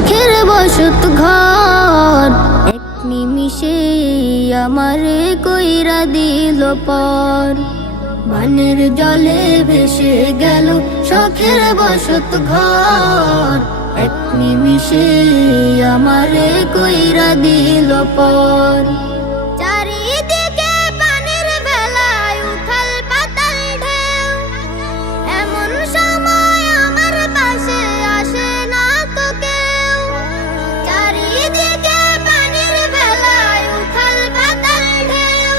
শখের বসত ঘর। এক নিমিষে আমারে কইরা দিল পর। বানের জলে ভেসে গেল শখের বসত ঘর। এক নিমিষে আমারে কইরা দিল পর। চারিদিকে পানির ভেলায় উথাল পাতাল ঢেউ, এমন সময় আমার পাশে আসে না তো কেউ। চারিদিকে পানির ভেলায় উথাল পাতাল ঢেউ,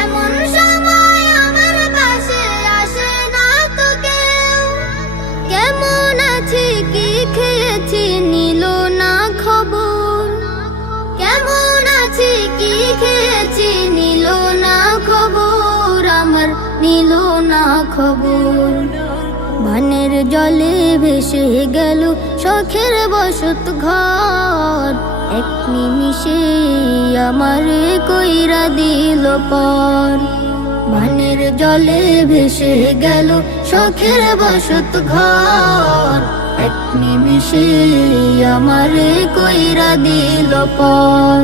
এমন সময় আমার পাশে আসে না তো কেউ। কেমন আছি কি খেয়েছি নিল না খবর। কেমন আছি কি খেয়েছি নিল না খবর, আমার নিল না খবর। বানের জলে ভেসে গেল শখের বসত ঘর। এক নিমিষে আমারে কইরা দিল পর। বানের জলে ভেসে গেল শখের বসত ঘর। এক নিমিষে আমারে কইরা দিল পর।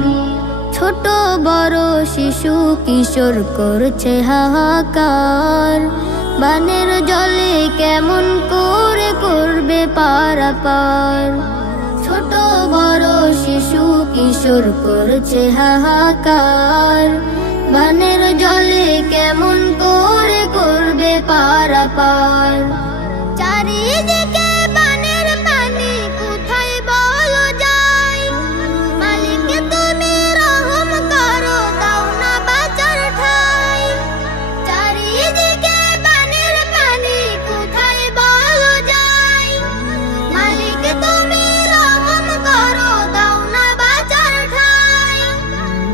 ছোট বড় শিশু কিশোর করছে হাহাকার। বানের জলে কেমন করে করবে পারাপার। ছোট বড় শিশু কিশোর করছে হাহাকার। বানের জলে কেমন করে করবে পারাপার। চারিদিকে বানের পানি কোথায় বলো যায়। মালিক তুমি রহম করো, দাও না বাঁচার ঠাই। চারিদিকে বানের পানি কোথায় বলো যায়। মালিক তুমি রহম করো, দাও না বাঁচার ঠাই।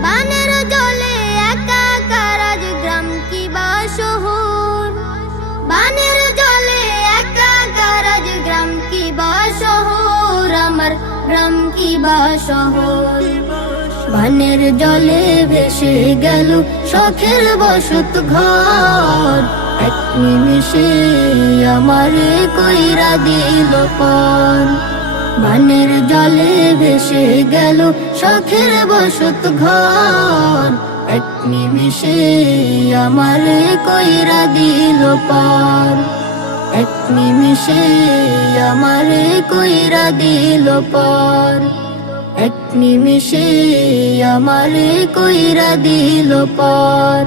বানের জলে একাকার আজ গ্রাম কি বা শহর। বানের জলে একাকার আজ গ্রাম কি বা শহর, আমার গ্রাম কি বা শহর। বানের জলে ভেসে গেল শখের বসত ঘর। এক নিমিষে আমারে কইরা দিল পর। বানের জলে ভেসে গেল শখের বসত ঘর। এক নিমিষে আমারে কইরা দিল পর। এক নিমিষে আমারে কইরা দিল পর। এক নিমিষে আমারে কইরা দিল পর।